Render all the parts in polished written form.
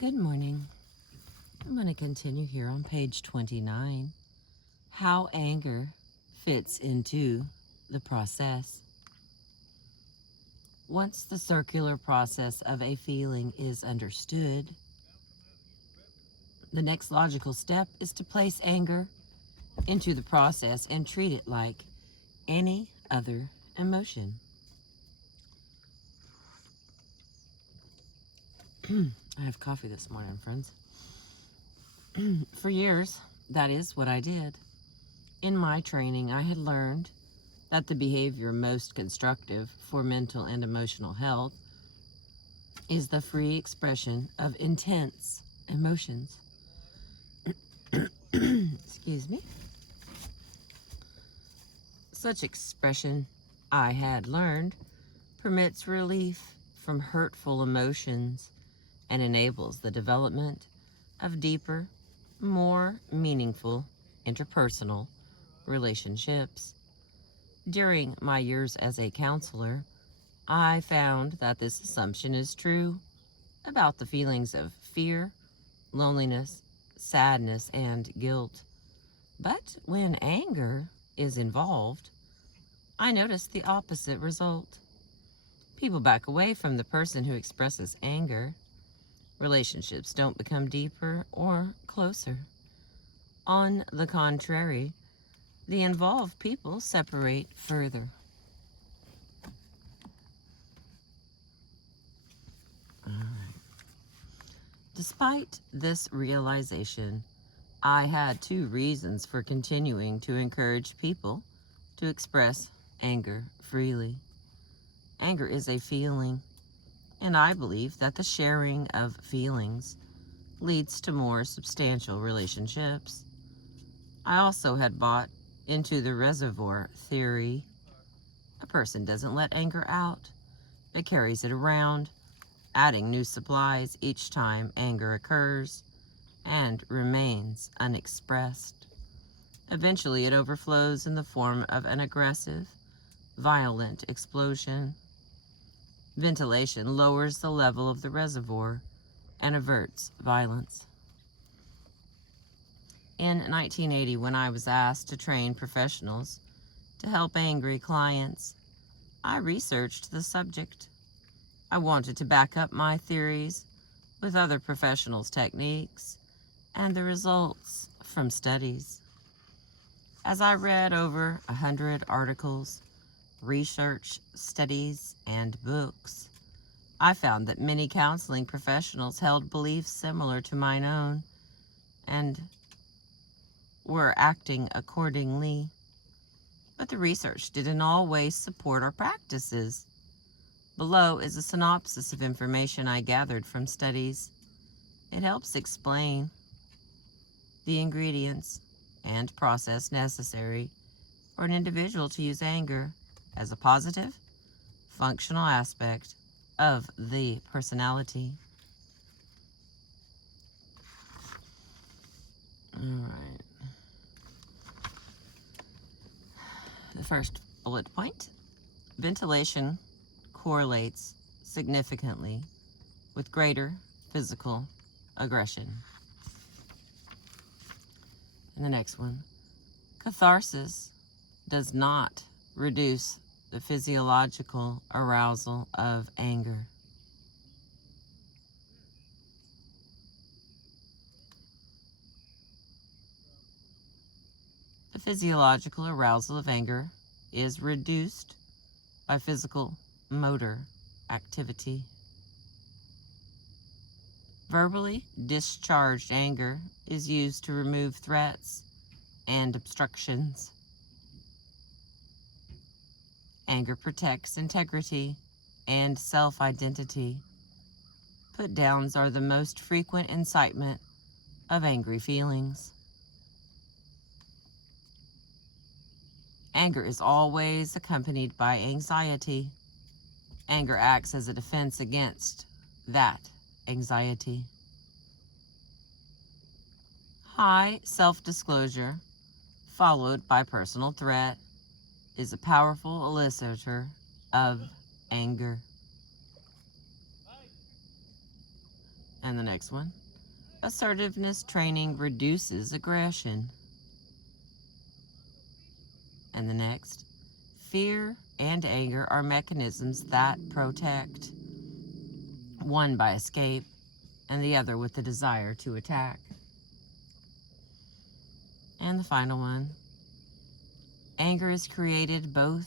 Good morning. I'm going to continue here on page 29. How anger fits into the process. Once the circular process of a feeling is understood, the next logical step is to place anger into the process and treat it like any other emotion. I have coffee this morning, friends. For years, that is what I did. In my training, I had learned that the behavior most constructive for mental and emotional health is the free expression of intense emotions. Excuse me. Such expression, I had learned, permits relief from hurtful emotions and enables the development of deeper, more meaningful interpersonal relationships. During my years as a counselor, I found that this assumption is true about the feelings of fear, loneliness, sadness, and guilt. But when anger is involved, I notice the opposite result. People back away from the person who expresses anger. Relationships don't become deeper or closer. On the contrary, the involved people separate further. All right. Despite this realization, I had two reasons for continuing to encourage people to express anger freely. Anger is a feeling, and I believe that the sharing of feelings leads to more substantial relationships. I also had bought into the reservoir theory. A person doesn't let anger out, but carries it around, adding new supplies each time anger occurs and remains unexpressed. Eventually, it overflows in the form of an aggressive, violent explosion. Ventilation lowers the level of the reservoir and averts violence. In 1980, when I was asked to train professionals to help angry clients, I researched the subject. I wanted to back up my theories with other professionals' techniques and the results from studies. As I read over 100 articles, research studies, and books, I found that many counseling professionals held beliefs similar to mine own and were acting accordingly. But the research didn't always support our practices. Below is a synopsis of information I gathered from studies. It helps explain the ingredients and process necessary for an individual to use anger as a positive, functional aspect of the personality. All right. The first bullet point, ventilation correlates significantly with greater physical aggression. And the next one, catharsis does not reduce the physiological arousal of anger. The physiological arousal of anger is reduced by physical motor activity. Verbally discharged anger is used to remove threats and obstructions. Anger protects integrity and self-identity. Put-downs are the most frequent incitement of angry feelings. Anger is always accompanied by anxiety. Anger acts as a defense against that anxiety. High self-disclosure, followed by personal threat, is a powerful elicitor of anger. And the next one, assertiveness training reduces aggression. And the next, fear and anger are mechanisms that protect, one by escape and the other with the desire to attack. And the final one, anger is created by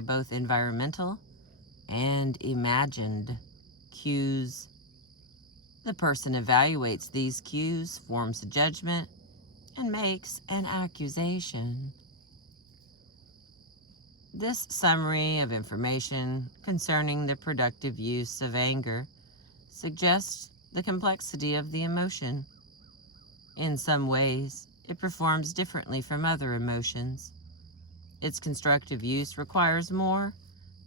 both environmental and imagined cues. The person evaluates these cues, forms a judgment, and makes an accusation. This summary of information concerning the productive use of anger suggests the complexity of the emotion. In some ways, it performs differently from other emotions. Its constructive use requires more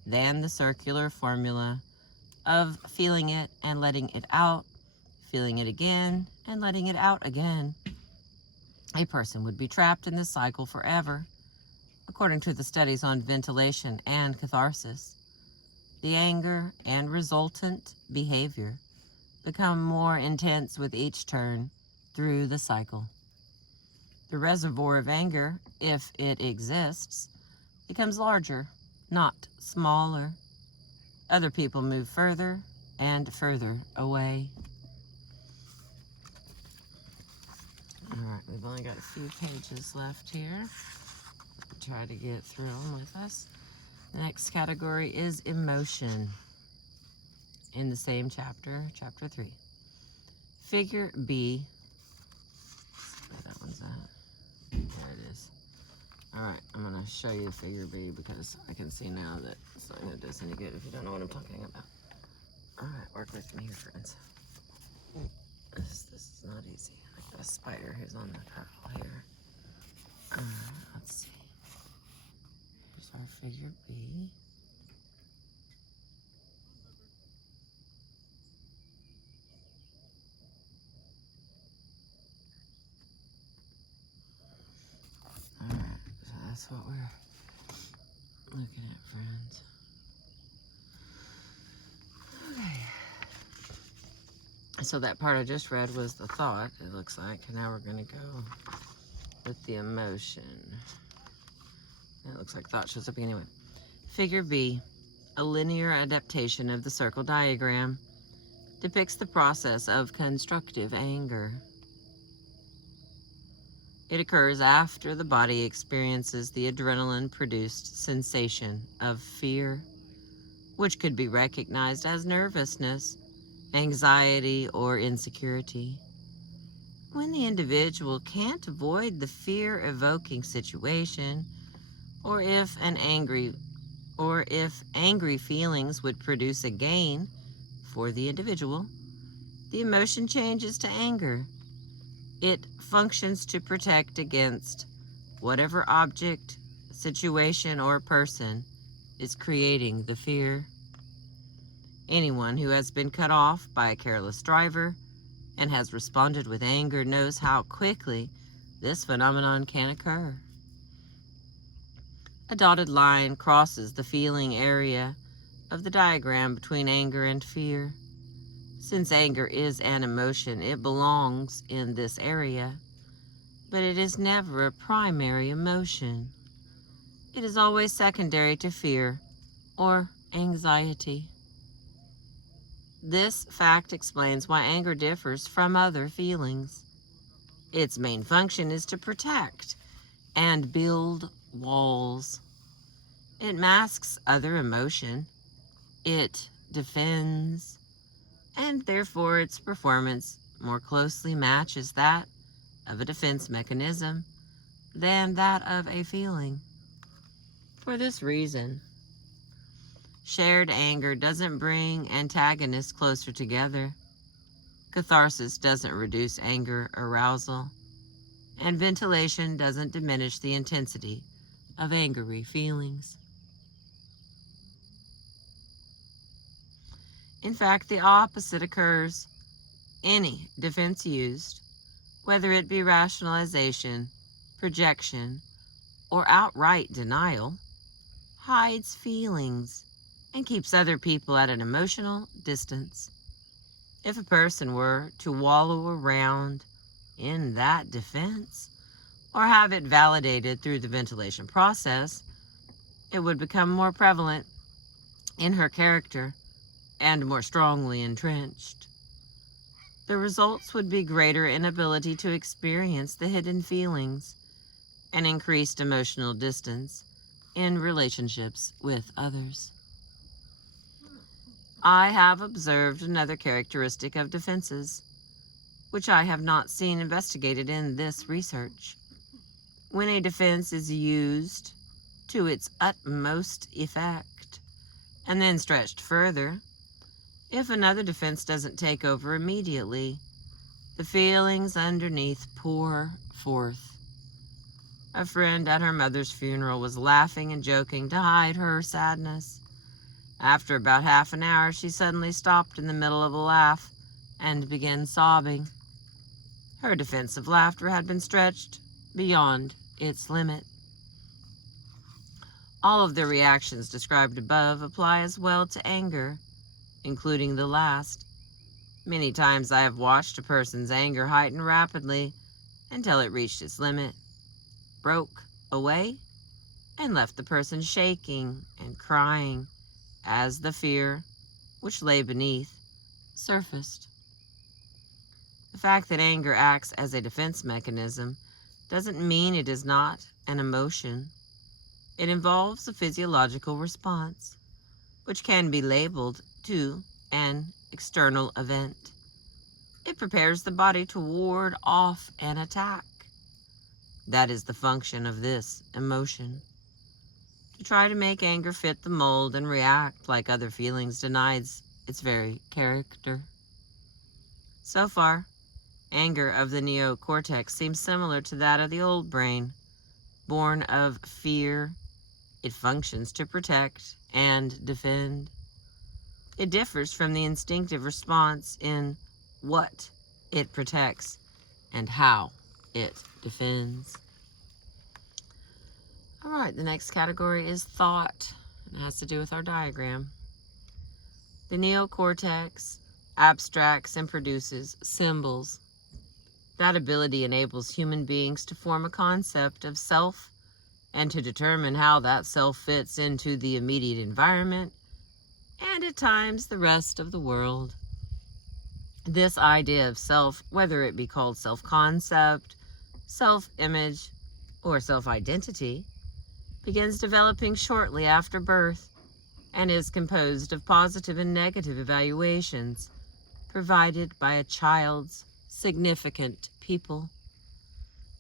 than the circular formula of feeling it and letting it out, feeling it again and letting it out again. A person would be trapped in this cycle forever. According to the studies on ventilation and catharsis, the anger and resultant behavior become more intense with each turn through the cycle. The reservoir of anger, if it exists, becomes larger, not smaller. Other people move further and further away. All right, we've only got a few pages left here. Try to get through them with us. The next category is emotion. In the same chapter, chapter 3. Figure B. Where that one's at. There it is. All right, I'm going to show you figure B because I can see now that it's not going to do us any good if you don't know what I'm talking about. All right, work with me here, friends. This is not easy. I've got a spider who's on the petal here. Let's see. Here's our figure B. Alright, so that's what we're looking at, friends. Okay. So that part I just read was the thought, it looks like. And now we're going to go with the emotion. It looks like thought shows up anyway. Figure B, a linear adaptation of the circle diagram, depicts the process of constructive anger. It occurs after the body experiences the adrenaline-produced sensation of fear, which could be recognized as nervousness, anxiety, or insecurity. When the individual can't avoid the fear-evoking situation, or if angry feelings would produce a gain for the individual, the emotion changes to anger. It functions to protect against whatever object, situation, or person is creating the fear. Anyone who has been cut off by a careless driver and has responded with anger knows how quickly this phenomenon can occur. A dotted line crosses the feeling area of the diagram between anger and fear. Since anger is an emotion, it belongs in this area, but it is never a primary emotion. It is always secondary to fear or anxiety. This fact explains why anger differs from other feelings. Its main function is to protect and build walls. It masks other emotion. It defends, and therefore its performance more closely matches that of a defense mechanism than that of a feeling. For this reason, shared anger doesn't bring antagonists closer together. Catharsis doesn't reduce anger arousal, and ventilation doesn't diminish the intensity of angry feelings. In fact, the opposite occurs. Any defense used, whether it be rationalization, projection, or outright denial, hides feelings and keeps other people at an emotional distance. If a person were to wallow around in that defense or have it validated through the ventilation process, it would become more prevalent in her character and more strongly entrenched. The results would be greater inability to experience the hidden feelings and increased emotional distance in relationships with others. I have observed another characteristic of defenses, which I have not seen investigated in this research. When a defense is used to its utmost effect and then stretched further, if another defense doesn't take over immediately, the feelings underneath pour forth. A friend at her mother's funeral was laughing and joking to hide her sadness. After about half an hour, she suddenly stopped in the middle of a laugh and began sobbing. Her defensive laughter had been stretched beyond its limit. All of the reactions described above apply as well to anger, including the last. Many times I have watched a person's anger heighten rapidly until it reached its limit, broke away, and left the person shaking and crying as the fear, which lay beneath, surfaced. The fact that anger acts as a defense mechanism doesn't mean it is not an emotion. It involves a physiological response, which can be labeled to an external event. It prepares the body to ward off an attack. That is the function of this emotion. To try to make anger fit the mold and react like other feelings denies its very character. So far, anger of the neocortex seems similar to that of the old brain. Born of fear, it functions to protect and defend. It differs from the instinctive response in what it protects and how it defends. All right, the next category is thought. It has to do with our diagram. The neocortex abstracts and produces symbols. That ability enables human beings to form a concept of self and to determine how that self fits into the immediate environment and at times the rest of the world. This idea of self, whether it be called self-concept, self-image, or self-identity, begins developing shortly after birth and is composed of positive and negative evaluations provided by a child's significant people.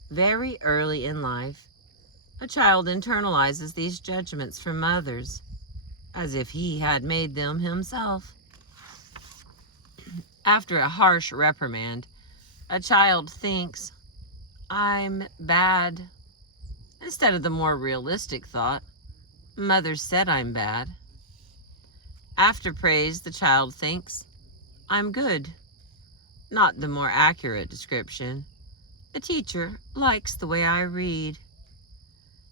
Very early in life, a child internalizes these judgments from others as if he had made them himself. After a harsh reprimand, a child thinks, "I'm bad," instead of the more realistic thought, "Mother said I'm bad." After praise, the child thinks, "I'm good," not the more accurate description, "The teacher likes the way I read."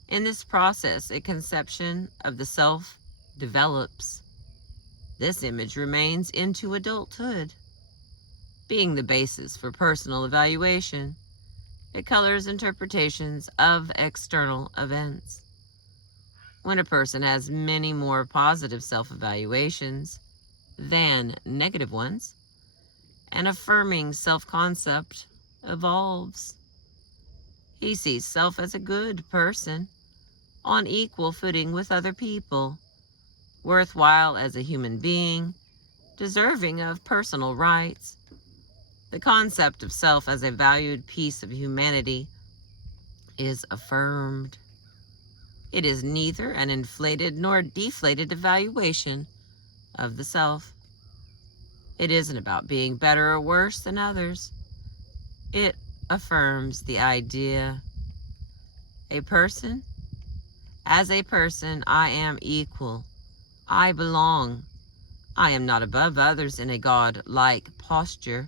In this process, a conception of the self develops. This image remains into adulthood. Being the basis for personal evaluation, it colors interpretations of external events. When a person has many more positive self-evaluations than negative ones, an affirming self-concept evolves. He sees self as a good person, on equal footing with other people, worthwhile as a human being, deserving of personal rights. The concept of self as a valued piece of humanity is affirmed. It is neither an inflated nor deflated evaluation of the self. It isn't about being better or worse than others. It affirms the idea. As a person, I am equal. I belong. I am not above others in a God-like posture,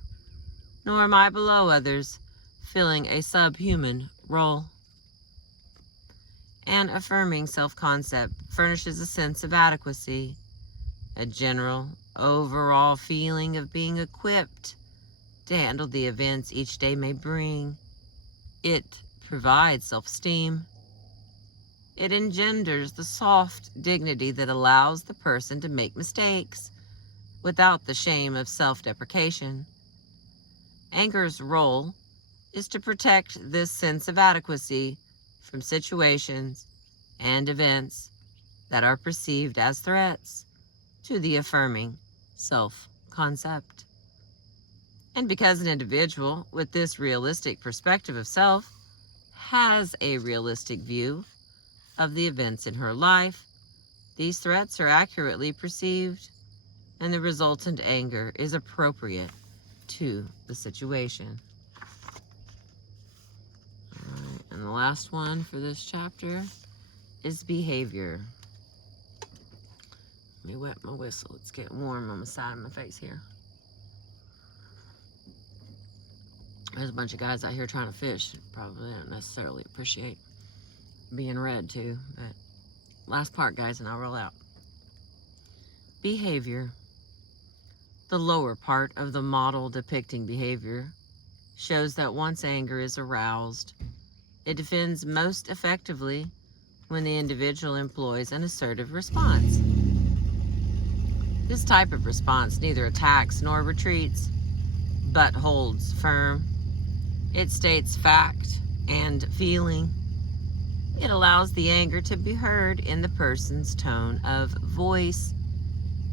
nor am I below others, filling a subhuman role. An affirming self-concept furnishes a sense of adequacy. a general, overall feeling of being equipped to handle the events each day may bring. It provides self-esteem. It engenders the soft dignity that allows the person to make mistakes without the shame of self-deprecation. Anger's role is to protect this sense of adequacy from situations and events that are perceived as threats to the affirming self-concept. And because an individual with this realistic perspective of self has a realistic view of the events in her life, these threats are accurately perceived, and the resultant anger is appropriate to the situation. All right, and the last one for this chapter is behavior. Let me wet my whistle. It's getting warm on the side of my face here. There's a bunch of guys out here trying to fish. Probably don't necessarily appreciate being read to, but last part, guys, and I'll roll out. Behavior. The lower part of the model depicting behavior shows that once anger is aroused, it defends most effectively when the individual employs an assertive response. This type of response neither attacks nor retreats, but holds firm. It states fact and feeling. It allows the anger to be heard in the person's tone of voice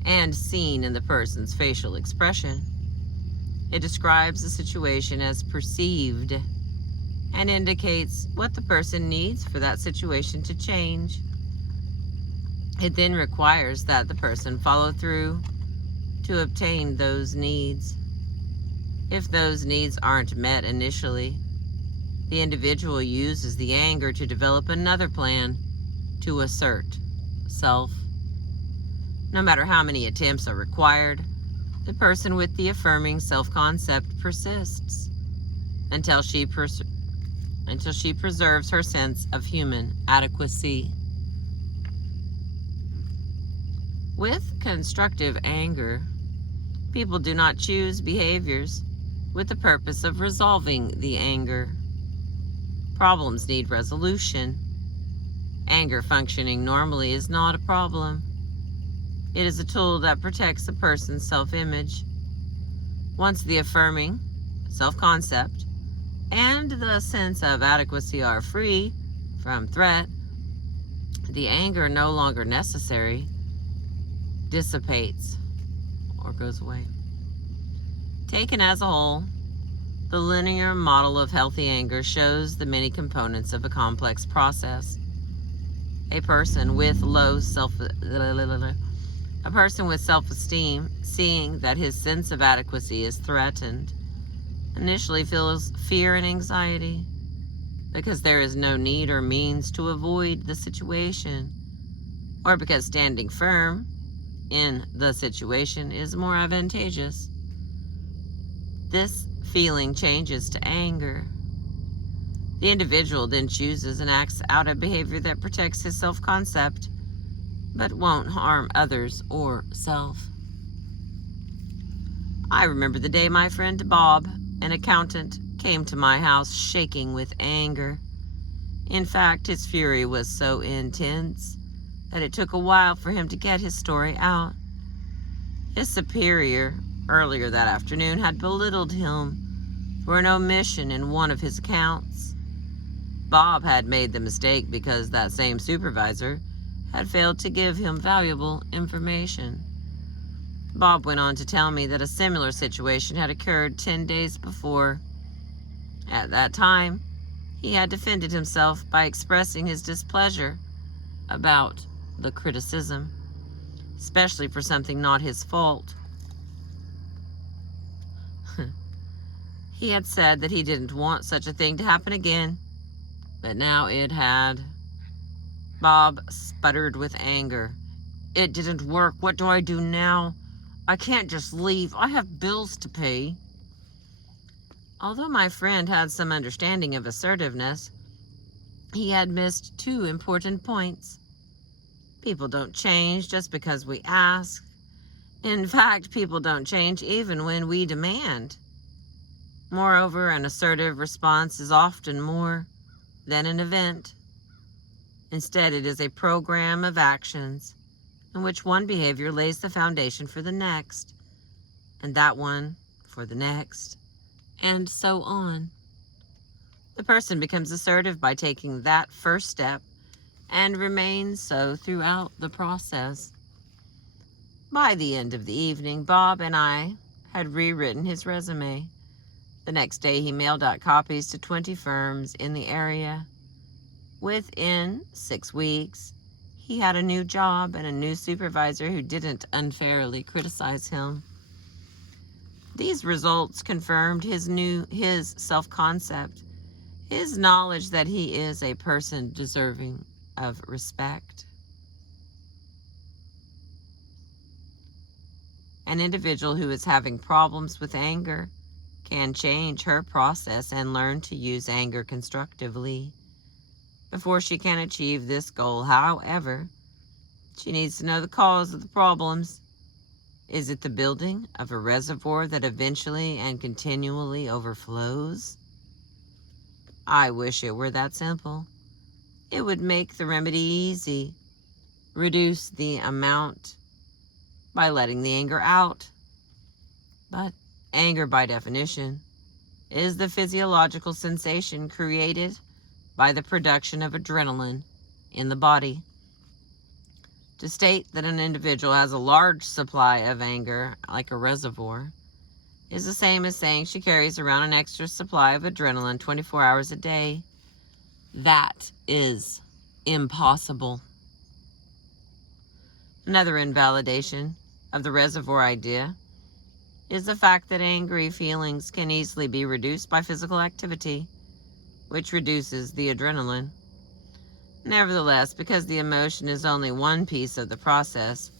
and seen in the person's facial expression. It describes the situation as perceived and indicates what the person needs for that situation to change. It then requires that the person follow through to obtain those needs. If those needs aren't met initially, the individual uses the anger to develop another plan to assert self. No matter how many attempts are required, the person with the affirming self-concept persists until she preserves her sense of human adequacy. With constructive anger, people do not choose behaviors with the purpose of resolving the anger. Problems need resolution. Anger functioning normally is not a problem. It is a tool that protects a person's self-image. Once the affirming self-concept and the sense of adequacy are free from threat, the anger no longer necessary dissipates or goes away. Taken as a whole, the linear model of healthy anger shows the many components of a complex process. A person with self-esteem, seeing that his sense of adequacy is threatened, initially feels fear and anxiety because there is no need or means to avoid the situation, or because standing firm in the situation is more advantageous. This feeling changes to anger. The individual then chooses and acts out a behavior that protects his self-concept, but won't harm others or self. I remember the day my friend Bob, an accountant, came to my house shaking with anger. In fact, his fury was so intense that it took a while for him to get his story out. His superior, earlier that afternoon, had belittled him for an omission in one of his accounts. Bob had made the mistake because that same supervisor had failed to give him valuable information. Bob went on to tell me that a similar situation had occurred 10 days before. At that time, he had defended himself by expressing his displeasure about the criticism, especially for something not his fault. He had said that he didn't want such a thing to happen again, but now it had. Bob sputtered with anger. "It didn't work. What do I do now? I can't just leave. I have bills to pay." Although my friend had some understanding of assertiveness, he had missed two important points. People don't change just because we ask. In fact, people don't change even when we demand. Moreover, an assertive response is often more than an event. Instead, it is a program of actions in which one behavior lays the foundation for the next, and that one for the next, and so on. The person becomes assertive by taking that first step and remains so throughout the process. By the end of the evening, Bob and I had rewritten his resume. The next day, he mailed out copies to 20 firms in the area. Within 6 weeks, he had a new job and a new supervisor who didn't unfairly criticize him. These results confirmed his self-concept, his knowledge that he is a person deserving of respect. An individual who is having problems with anger can change her process and learn to use anger constructively. Before she can achieve this goal, however, she needs to know the cause of the problems. Is it the building of a reservoir that eventually and continually overflows? I wish it were that simple. It would make the remedy easy. Reduce the amount by letting the anger out. But anger, by definition, is the physiological sensation created by the production of adrenaline in the body. To state that an individual has a large supply of anger, like a reservoir, is the same as saying she carries around an extra supply of adrenaline 24 hours a day. That is impossible. Another invalidation of the reservoir idea is the fact that angry feelings can easily be reduced by physical activity, which reduces the adrenaline. Nevertheless, because the emotion is only one piece of the process,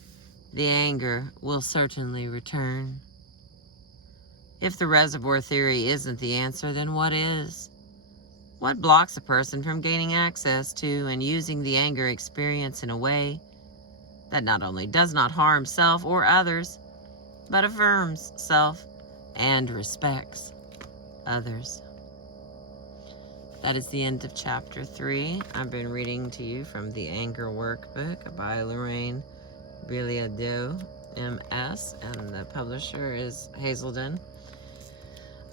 the anger will certainly return. If the reservoir theory isn't the answer, then what is? What blocks a person from gaining access to and using the anger experience in a way that not only does not harm self or others, but affirms self and respects others? That is the end of chapter 3. I've been reading to you from the Anger Workbook by Lorraine Bigliardo, MS, and the publisher is Hazelden.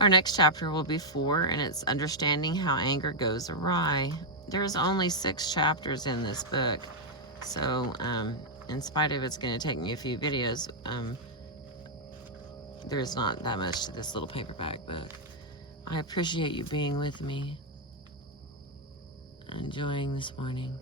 Our next chapter will be 4, and it's Understanding How Anger Goes Awry. There's only 6 chapters in this book, so in spite of it's going to take me a few videos, there's not that much to this little paperback book. I appreciate you being with me, enjoying this morning.